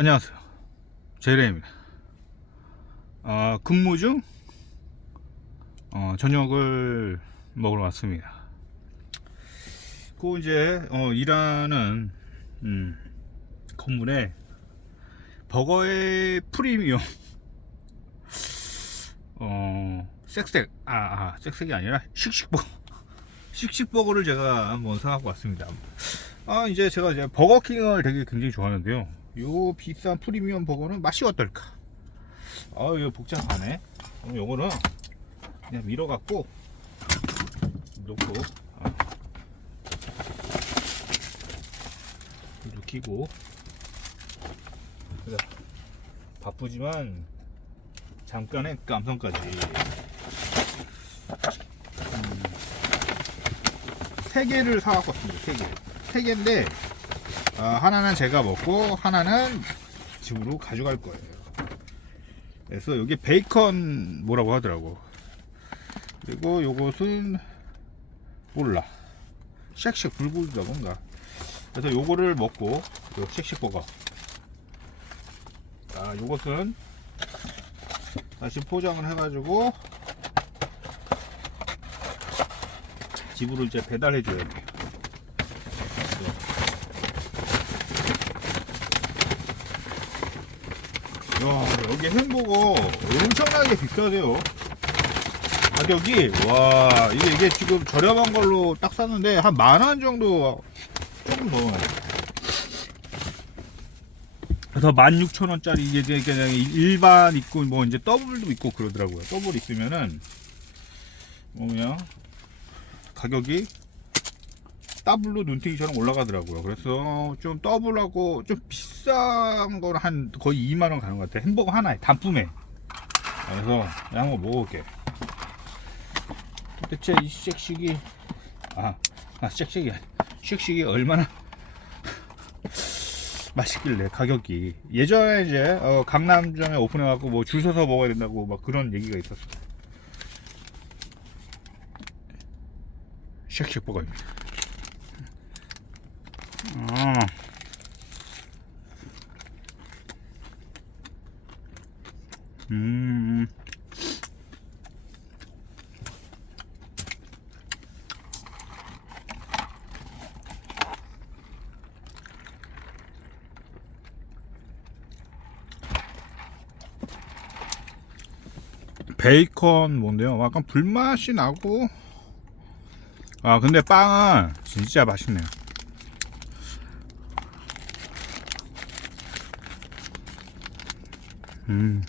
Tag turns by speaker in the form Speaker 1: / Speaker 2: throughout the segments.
Speaker 1: 안녕하세요. 제레입니다. 어, 근무 중 어, 저녁을 먹으러 왔습니다. 그 이제 어, 일하는 음, 건물에 버거의 프리미엄 어, 색색 아, 아 색색이 아니라 씩씩버거 씩씩버거를 제가 한번 사갖고 왔습니다. 아 이제 제가 이제 버거킹을 되게 굉장히 좋아하는데요. 요 비싼 프리미엄 버거는 맛이 어떨까? 아 이거 복잡하네. 그럼 요거는 그냥 밀어 갖고 놓고 아. 불도 켜고 그래. 바쁘지만 잠깐의 감성까지 음, 세 개를 사갖고 왔습니다. 세 개. 세 개인데 아, 하나는 제가 먹고 하나는 집으로 가져갈 거예요. 그래서 여기 베이컨 뭐라고 하더라고. 그리고 요것은 몰라. 쉑쉑 불고기가 뭔가. 그래서 요거를 먹고 요 쉑쉑 버거. 아, 요것은 다시 포장을 해가지고 집으로 이제 배달해 줘야 돼요. 야, 여기 햄버거 엄청나게 비싸대요. 가격이 와 이게 이게 지금 저렴한 걸로 딱 샀는데 한 만 원 정도 조금 넘어요. 그래서 16,000원짜리 이게 그냥 일반 있고 뭐 이제 더블도 있고 그러더라고요. 더블 있으면은 뭐냐 가격이 더블로 눈탱이처럼 올라가더라고요. 그래서 좀 더블하고 좀 비싼 걸한 거의 2만 원 가는 것 같아. 햄버거 하나에 단품에. 그래서 내가 한번 먹어볼게. 도대체 이 쉑쉑이 아, 아 쉑쉑이 쉑쉑이 얼마나 맛있길래 가격이 예전에 이제 어, 강남점에 오픈해갖고 뭐 줄 서서 먹어야 된다고 막 그런 얘기가 있었어. 쉑쉑 버거입니다. 아. 음. 베이컨 뭔데요? 약간 불맛이 나고 아 근데 빵은 진짜 맛있네요. 음.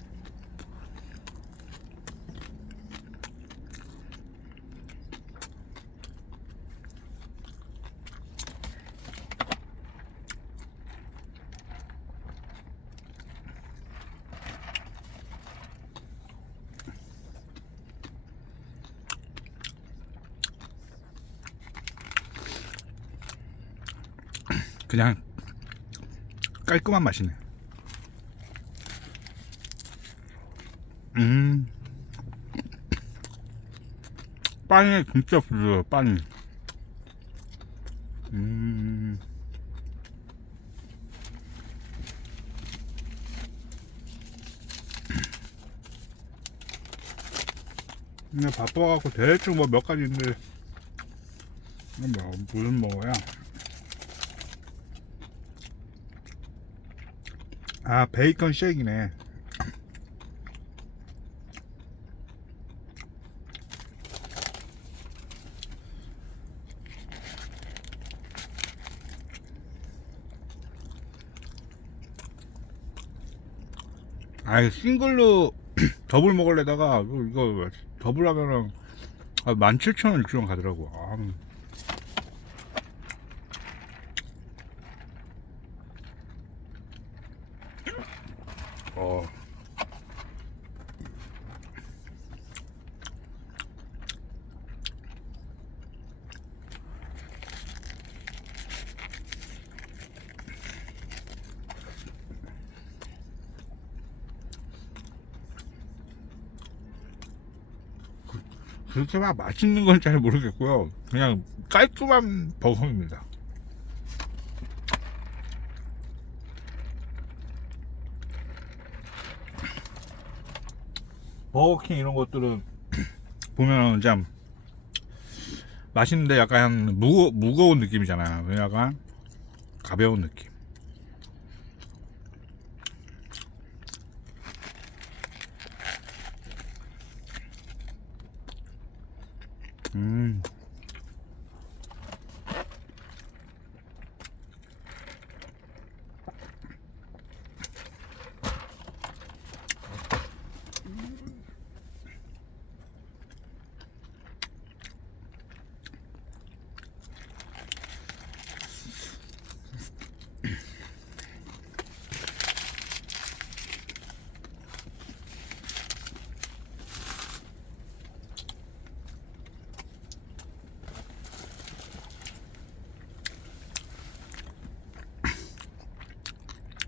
Speaker 1: 그냥 깔끔한 맛이네. 음. 빵이 진짜 부드러워, 빵이. 음. 근데 바빠갖고 대충 뭐 몇 가지인데, 뭐, 무슨 먹어야? 아, 베이컨 쉐이크네. 아, 싱글로 더블 먹을래다가 이거, 이거 더블 하면은 아, 17,000원 주원 가더라고. 아, 어. 그렇게 막 맛있는 건 잘 모르겠고요. 그냥 깔끔한 버섯입니다. 버거킹 이런 것들은 보면 참 맛있는데 약간 무거, 무거운 느낌이잖아요. 약간 가벼운 느낌.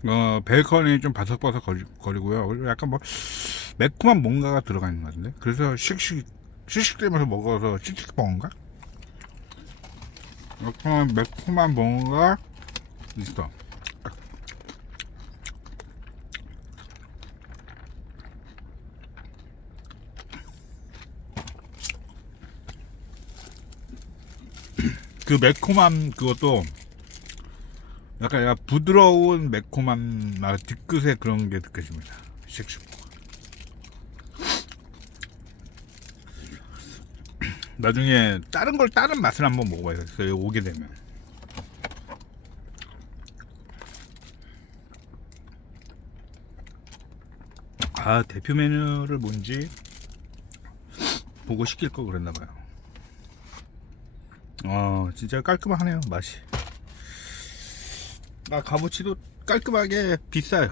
Speaker 1: 어, 베이컨이 좀 바삭바삭 거리, 거리고요. 약간 뭐 매콤한 뭔가가 들어가 있는 것 같은데. 그래서 씩씩 씩씩대면서 먹어서 씩씩버거인가? 약간 매콤한 뭔가 있어. 그 매콤함 그것도 약간, 약간 부드러운 매콤한 막 뒤끝에 그런 게 느껴집니다. 씩씩. 나중에 다른 걸 다른 맛을 한번 먹어봐야겠어요. 오게 되면. 아 대표 메뉴를 뭔지 보고 시킬 거 그랬나 봐요. 어 진짜 깔끔하네요 맛이. 아 값어치도 깔끔하게 비싸요.